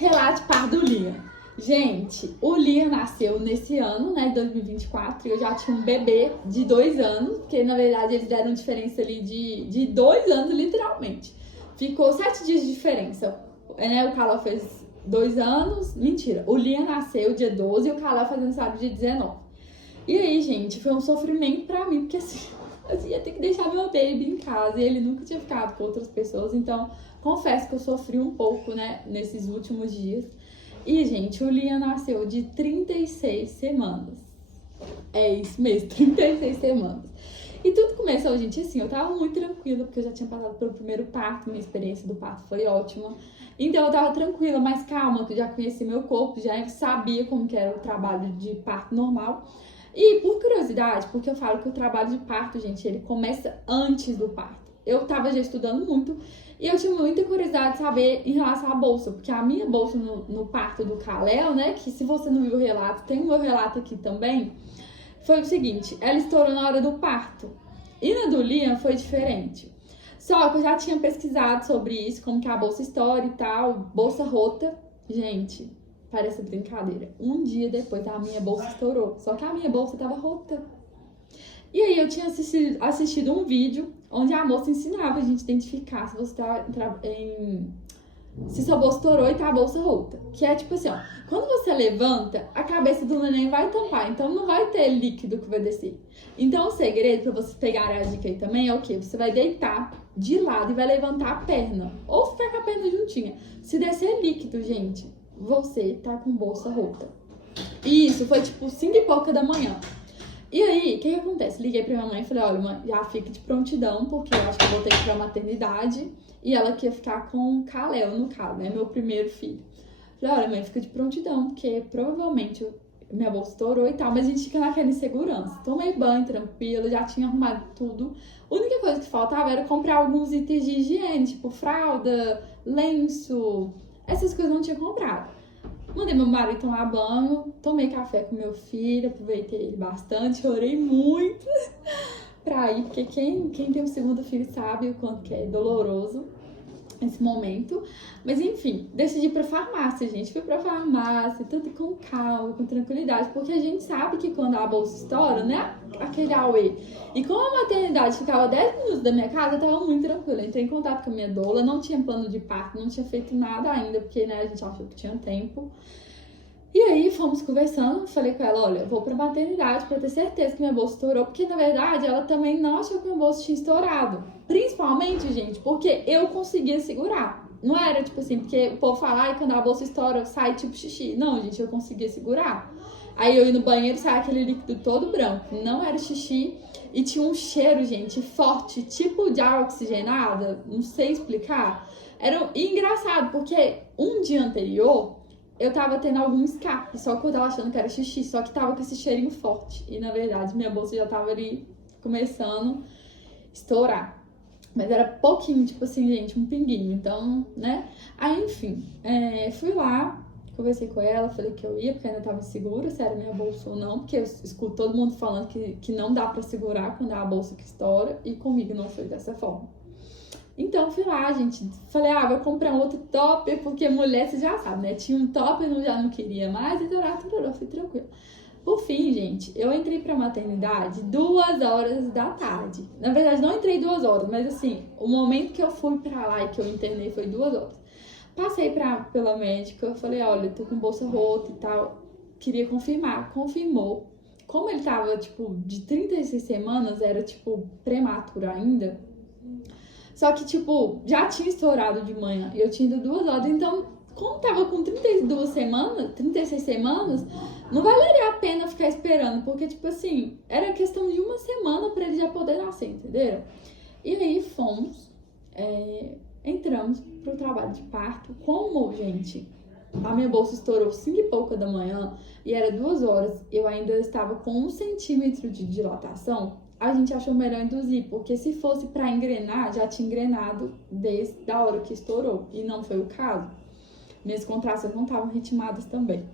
Relato par do Liam. Gente, o Liam nasceu nesse ano, né, 2024, e eu já tinha um bebê de 2 anos, porque na verdade eles deram diferença ali de 2 anos, literalmente. Ficou 7 dias de diferença, né, o Kalel fez 2 anos, mentira, o Liam nasceu dia 12 e o Kalel faz aniversário dia 19. E aí, gente, foi um sofrimento pra mim, porque assim, eu ia ter que deixar meu baby em casa e ele nunca tinha ficado com outras pessoas, então confesso que eu sofri um pouco, né, nesses últimos dias. E, gente, o Liam nasceu de 36 semanas. É isso mesmo, 36 semanas. E tudo começou, gente, assim, eu tava muito tranquila, porque eu já tinha passado pelo primeiro parto, minha experiência do parto foi ótima. Então eu tava tranquila, mas calma, que eu já conheci meu corpo, já sabia como que era o trabalho de parto normal. E por curiosidade, porque eu falo que o trabalho de parto, gente, ele começa antes do parto. Eu tava já estudando muito e eu tinha muita curiosidade de saber em relação à bolsa, porque a minha bolsa no parto do Kalel, né, que se você não viu o relato, tem o meu relato aqui também, foi o seguinte, ela estourou na hora do parto. E na do Liam foi diferente. Só que eu já tinha pesquisado sobre isso, como que a bolsa estoura e tal, bolsa rota. Gente, parece brincadeira. Um dia depois a minha bolsa estourou, só que a minha bolsa tava rota. E aí eu tinha assistido um vídeo onde a moça ensinava a gente identificar se você tá se sua bolsa estourou e tá a bolsa rota. Que é tipo assim, ó, quando você levanta, a cabeça do neném vai tampar, então não vai ter líquido que vai descer. Então o segredo pra vocês pegarem a dica aí também é o quê? Você vai deitar de lado e vai levantar a perna, ou ficar com a perna juntinha. Se descer líquido, gente, você tá com bolsa rota. E isso foi tipo 5 e pouca da manhã. E aí, o que acontece? Liguei pra minha mãe e falei, olha, mãe, já fique de prontidão, porque eu acho que eu vou ter que ir pra maternidade. E ela que ia ficar com o Kalel, no caso, né? Meu primeiro filho. Falei, olha, mãe, fica de prontidão, porque provavelmente minha bolsa estourou e tal, mas a gente fica naquela insegurança. Tomei banho tranquilo, já tinha arrumado tudo. A única coisa que faltava era comprar alguns itens de higiene, tipo fralda, lenço, essas coisas eu não tinha comprado. Mandei meu marido tomar banho, tomei café com meu filho, aproveitei ele bastante, chorei muito pra ir, porque quem tem um segundo filho sabe o quanto que é doloroso esse momento. Mas enfim, decidi ir pra farmácia, gente. Fui pra farmácia, tudo com calma, com tranquilidade, porque a gente sabe que quando a bolsa estoura, né, aquele auê. E como a maternidade ficava 10 minutos da minha casa, eu tava muito tranquila. Entrei em contato com a minha doula, não tinha plano de parto, não tinha feito nada ainda, porque, né, a gente achou que tinha tempo. E aí fomos conversando, falei com ela, olha, vou pra maternidade pra ter certeza que minha bolsa estourou, porque na verdade ela também não achou que minha bolsa tinha estourado. Principalmente, gente, porque eu conseguia segurar. Não era tipo assim, porque o povo fala, ai, quando a bolsa estoura, sai tipo xixi. Não, gente, eu conseguia segurar. Aí eu ia no banheiro, sai aquele líquido todo branco. Não era xixi e tinha um cheiro, gente, forte, tipo de água oxigenada, não sei explicar. Era engraçado, porque um dia anterior eu tava tendo algum escape, só que eu tava achando que era xixi, só que tava com esse cheirinho forte. E na verdade minha bolsa já tava ali começando a estourar. Mas era pouquinho, tipo assim, gente, um pinguinho. Então, né? Aí, enfim, fui lá, conversei com ela, falei que eu ia, porque ainda tava insegura se era minha bolsa ou não, porque eu escuto todo mundo falando que não dá pra segurar quando é a bolsa que estoura, e comigo não foi dessa forma. Então fui lá, gente, falei, vou comprar um outro top, porque mulher, você já sabe, né? Tinha um top, eu já não queria mais, e fui tranquila. Por fim, gente, eu entrei pra maternidade 2 horas da tarde. Na verdade, não entrei 2 horas, mas assim, o momento que eu fui pra lá e que eu internei foi 2 horas. Passei pela médica, eu falei, olha, eu tô com bolsa rota e tal, queria confirmar. Confirmou. Como ele tava, tipo, de 36 semanas, era, tipo, prematuro ainda. Só que, tipo, já tinha estourado de manhã e eu tinha ido 2 horas. Então, como tava com 36 semanas, não valeria a pena ficar esperando. Porque, tipo assim, era questão de 1 semana pra ele já poder nascer, entenderam? E aí fomos, entramos pro trabalho de parto. Como, gente, a minha bolsa estourou 5 e pouca da manhã e era 2 horas, eu ainda estava com 1 centímetro de dilatação. A gente achou melhor induzir, porque se fosse pra engrenar, já tinha engrenado desde a hora que estourou, e não foi o caso. Minhas contrações não estavam ritmadas também.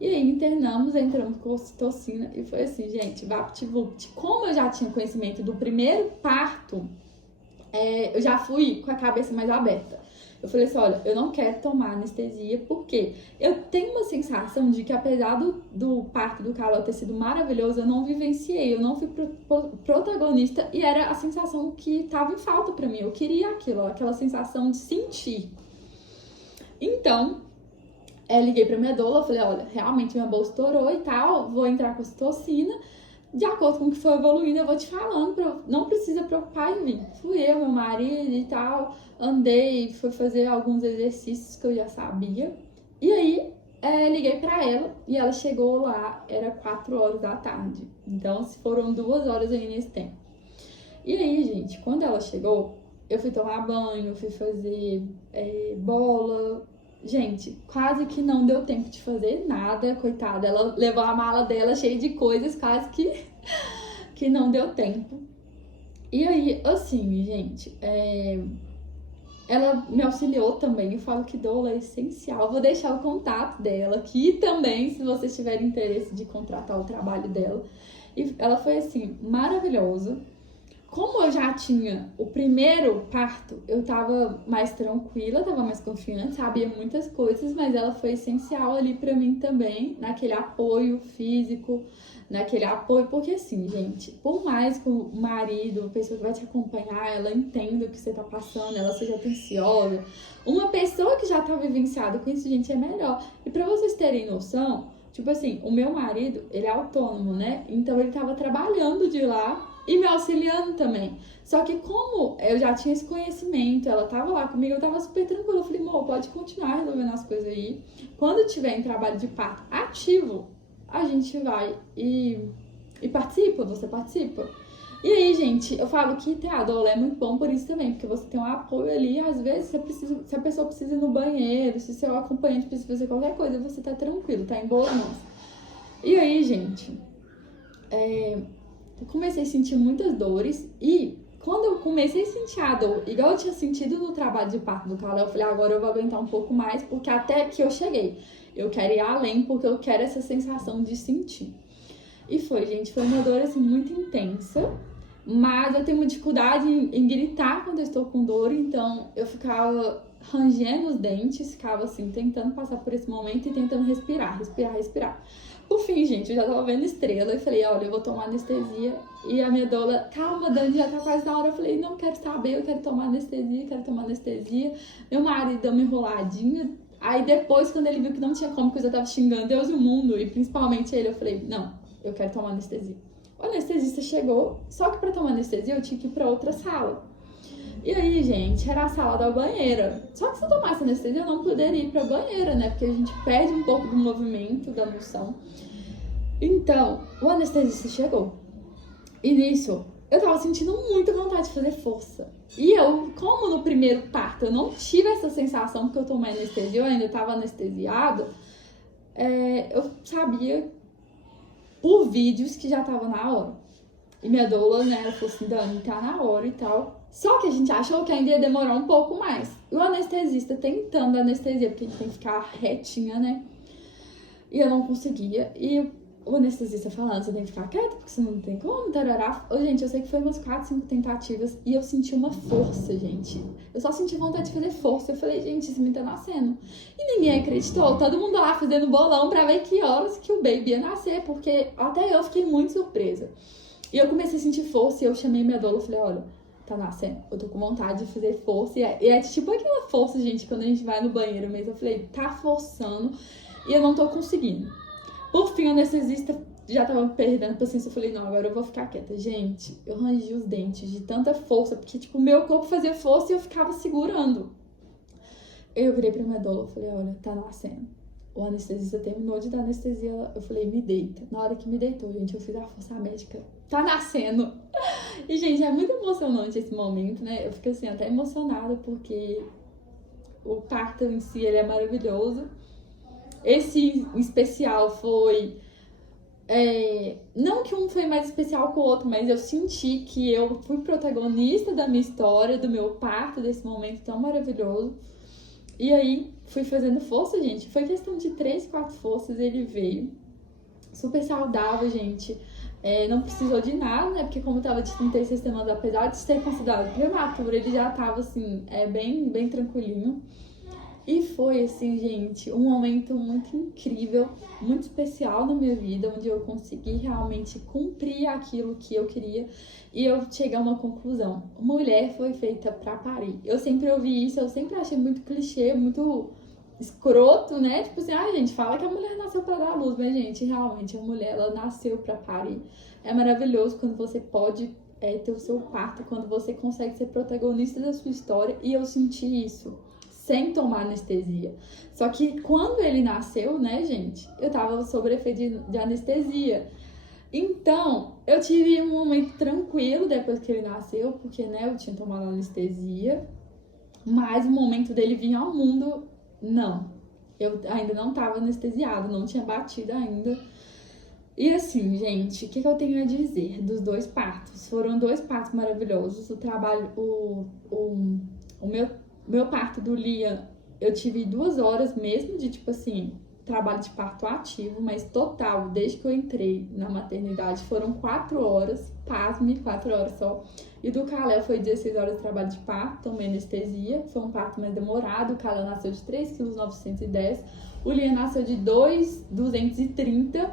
E aí entramos com ocitocina, e foi assim, gente, vapt-vupt. Como eu já tinha conhecimento do primeiro parto, eu já fui com a cabeça mais aberta. Eu falei assim, olha, eu não quero tomar anestesia porque eu tenho uma sensação de que apesar do parto do Carol ter sido maravilhoso, eu não vivenciei, eu não fui protagonista e era a sensação que tava em falta pra mim. Eu queria aquilo, aquela sensação de sentir. Então, liguei pra minha doula, falei, olha, realmente minha bolsa estourou e tal, vou entrar com ocitocina. De acordo com o que for evoluindo, eu vou te falando, não precisa preocupar em mim. Fui eu, meu marido e tal, andei, fui fazer alguns exercícios que eu já sabia. E aí, liguei pra ela e ela chegou lá, era 4 horas da tarde. Então, foram 2 horas aí nesse tempo. E aí, gente, quando ela chegou, eu fui tomar banho, fui fazer bola. Gente, quase que não deu tempo de fazer nada, coitada. Ela levou a mala dela cheia de coisas, quase que não deu tempo. E aí, assim, gente, ela me auxiliou também. Eu falo que doula é essencial. Vou deixar o contato dela aqui também, se vocês tiverem interesse de contratar o trabalho dela. E ela foi, assim, maravilhosa. Como eu já tinha o primeiro parto, eu tava mais tranquila, tava mais confiante, sabia muitas coisas, mas ela foi essencial ali pra mim também, naquele apoio físico, naquele apoio, porque assim, gente, por mais que o marido, a pessoa que vai te acompanhar, ela entenda o que você tá passando, ela seja atenciosa, uma pessoa que já tá vivenciada com isso, gente, é melhor. E pra vocês terem noção, tipo assim, o meu marido, ele é autônomo, né? Então ele tava trabalhando de lá e me auxiliando também. Só que como eu já tinha esse conhecimento, ela tava lá comigo, eu tava super tranquila. Eu falei, amor, pode continuar resolvendo as coisas aí. Quando tiver em trabalho de parto ativo, a gente vai e participa, você participa. E aí, gente, eu falo que ter a doula é muito bom por isso também, porque você tem um apoio ali, às vezes se a pessoa precisa ir no banheiro, se seu acompanhante precisa fazer qualquer coisa, você tá tranquilo, tá em boas mãos. E aí, gente, eu comecei a sentir muitas dores e quando eu comecei a sentir a dor, igual eu tinha sentido no trabalho de parto do Carlos, eu falei, agora eu vou aguentar um pouco mais, porque até que eu cheguei, eu quero ir além, porque eu quero essa sensação de sentir. E foi, gente, foi uma dor assim muito intensa, mas eu tenho uma dificuldade em gritar quando eu estou com dor, então eu ficava rangendo os dentes, ficava assim, tentando passar por esse momento e tentando respirar. Por fim, gente, eu já tava vendo estrela e falei, olha, eu vou tomar anestesia. E a minha doula, calma, Dani, já tá quase na hora. Eu falei, não quero saber, eu quero tomar anestesia. Meu marido deu uma enroladinha. Aí depois, quando ele viu que não tinha como, que eu já tava xingando Deus e o mundo, e principalmente ele, eu falei, não, eu quero tomar anestesia. O anestesista chegou, só que pra tomar anestesia eu tinha que ir pra outra sala. E aí, gente, era a sala da banheira. Só que se eu tomasse anestesia, eu não poderia ir pra banheira, né? Porque a gente perde um pouco do movimento, da noção. Então, o anestesista chegou. E nisso, eu tava sentindo muita vontade de fazer força. E eu, como no primeiro parto, eu não tive essa sensação porque eu tomei anestesia, eu ainda tava anestesiada, eu sabia por vídeos que já tava na hora. E minha doula, né, ela falou assim, Dani, tá na hora e tal. Só que a gente achou que ainda ia demorar um pouco mais. O anestesista tentando anestesia, porque a gente tem que ficar retinha, né? E eu não conseguia. E o anestesista falando, você tem que ficar quieto, porque você não tem como, tarará. Gente, eu sei que foi umas 4, 5 tentativas e eu senti uma força, gente. Eu só senti vontade de fazer força. Eu falei, gente, isso me tá nascendo. E ninguém acreditou. Todo mundo lá fazendo bolão pra ver que horas que o baby ia nascer, porque até eu fiquei muito surpresa. E eu comecei a sentir força e eu chamei minha doula e falei, olha, tá nascendo, eu tô com vontade de fazer força. E é tipo aquela força, gente, quando a gente vai no banheiro mesmo. Eu falei, tá forçando e eu não tô conseguindo. Por fim, o anestesista já tava perdendo a paciência. Eu falei, não, agora eu vou ficar quieta. Gente, eu rangi os dentes de tanta força, porque, tipo, o meu corpo fazia força e eu ficava segurando. Eu virei pra minha doula e falei, olha, tá nascendo. O anestesista terminou de dar anestesia, eu falei, me deita. Na hora que me deitou, gente, eu fiz a força médica. Tá nascendo. E, gente, é muito emocionante esse momento, né? Eu fico, assim, até emocionada, porque o parto em si, ele é maravilhoso. Esse especial foi... não que um foi mais especial que o outro, mas eu senti que eu fui protagonista da minha história, do meu parto, desse momento tão maravilhoso. E aí, fui fazendo força, gente. Foi questão de 3, 4 forças, ele veio. Super saudável, gente. Não precisou de nada, né? Porque como tava de 36 semanas, apesar de ser considerado prematuro, ele já tava, assim, bem tranquilinho. E foi, assim, gente, um momento muito incrível, muito especial na minha vida, onde eu consegui realmente cumprir aquilo que eu queria. E eu cheguei a uma conclusão: mulher foi feita pra parir. Eu sempre ouvi isso, eu sempre achei muito clichê, muito escroto, né? Tipo assim, gente, fala que a mulher nasceu pra dar luz, mas, gente, realmente, a mulher, ela nasceu pra parir. É maravilhoso quando você pode ter o seu parto, quando você consegue ser protagonista da sua história, e eu senti isso sem tomar anestesia. Só que quando ele nasceu, né, gente, eu tava sob efeito de anestesia. Então, eu tive um momento tranquilo depois que ele nasceu, porque, né, eu tinha tomado anestesia, mas o momento dele vir ao mundo, não. Eu ainda não tava anestesiada, não tinha batido ainda. E assim, gente, o que eu tenho a dizer dos 2 partos? Foram 2 partos maravilhosos. O meu parto do Liam, eu tive 2 horas mesmo de, tipo assim, trabalho de parto ativo, mas total, desde que eu entrei na maternidade, foram 4 horas, pasme, 4 horas só. E do Kalel foi 16 horas de trabalho de parto, tomei anestesia, foi um parto mais demorado. O Kalel nasceu de 3,910 kg, o Liam nasceu de 2,230 kg.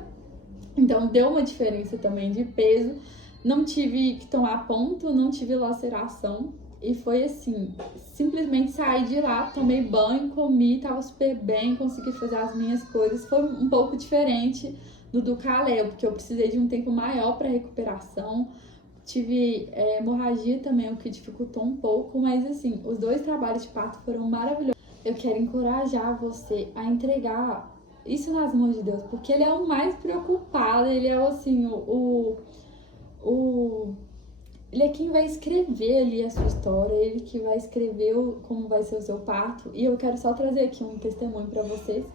Então deu uma diferença também de peso. Não tive que tomar ponto, não tive laceração. E foi assim, simplesmente saí de lá, tomei banho, comi, tava super bem, consegui fazer as minhas coisas. Foi um pouco diferente do Kalel, porque eu precisei de um tempo maior para recuperação. Tive hemorragia também, o que dificultou um pouco, mas assim, os 2 trabalhos de parto foram maravilhosos. Eu quero encorajar você a entregar isso nas mãos de Deus, porque Ele é o mais preocupado, Ele é assim, Ele é quem vai escrever ali a sua história, Ele que vai escrever como vai ser o seu parto. E eu quero só trazer aqui um testemunho para vocês,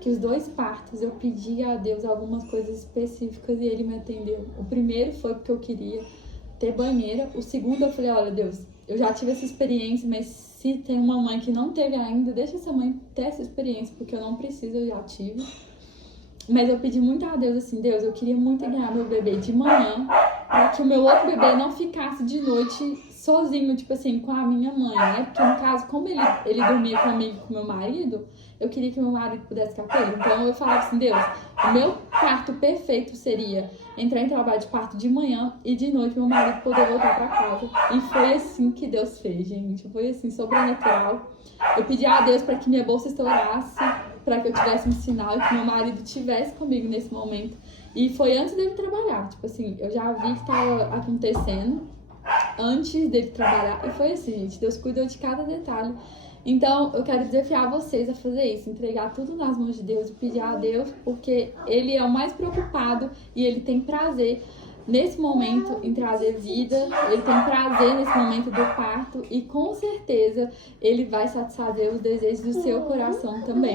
que os 2 partos eu pedi a Deus algumas coisas específicas e Ele me atendeu. O primeiro foi porque eu queria ter banheira, o segundo eu falei: olha, Deus, eu já tive essa experiência, mas se tem uma mãe que não teve ainda, deixa essa mãe ter essa experiência, porque eu não preciso, eu já tive. Mas eu pedi muito a Deus, assim, Deus, eu queria muito ganhar meu bebê de manhã, para que o meu outro bebê não ficasse de noite sozinho, tipo assim, com a minha mãe, né? Porque no caso, como ele dormia comigo e com meu marido, eu queria que meu marido pudesse ficar com ele. Então eu falava assim: Deus, o meu parto perfeito seria entrar em trabalho de parto de manhã e de noite meu marido poder voltar para casa. E foi assim que Deus fez, gente. Foi assim, sobrenatural. Eu pedi a Deus para que minha bolsa estourasse, para que eu tivesse um sinal e que meu marido estivesse comigo nesse momento. E foi antes dele trabalhar, tipo assim, eu já vi que estava acontecendo antes dele trabalhar. E foi assim, gente, Deus cuidou de cada detalhe. Então, eu quero desafiar vocês a fazer isso, entregar tudo nas mãos de Deus e pedir a Deus, porque Ele é o mais preocupado e Ele tem prazer nesse momento em trazer vida, Ele tem prazer nesse momento do parto e com certeza Ele vai satisfazer os desejos do seu coração também.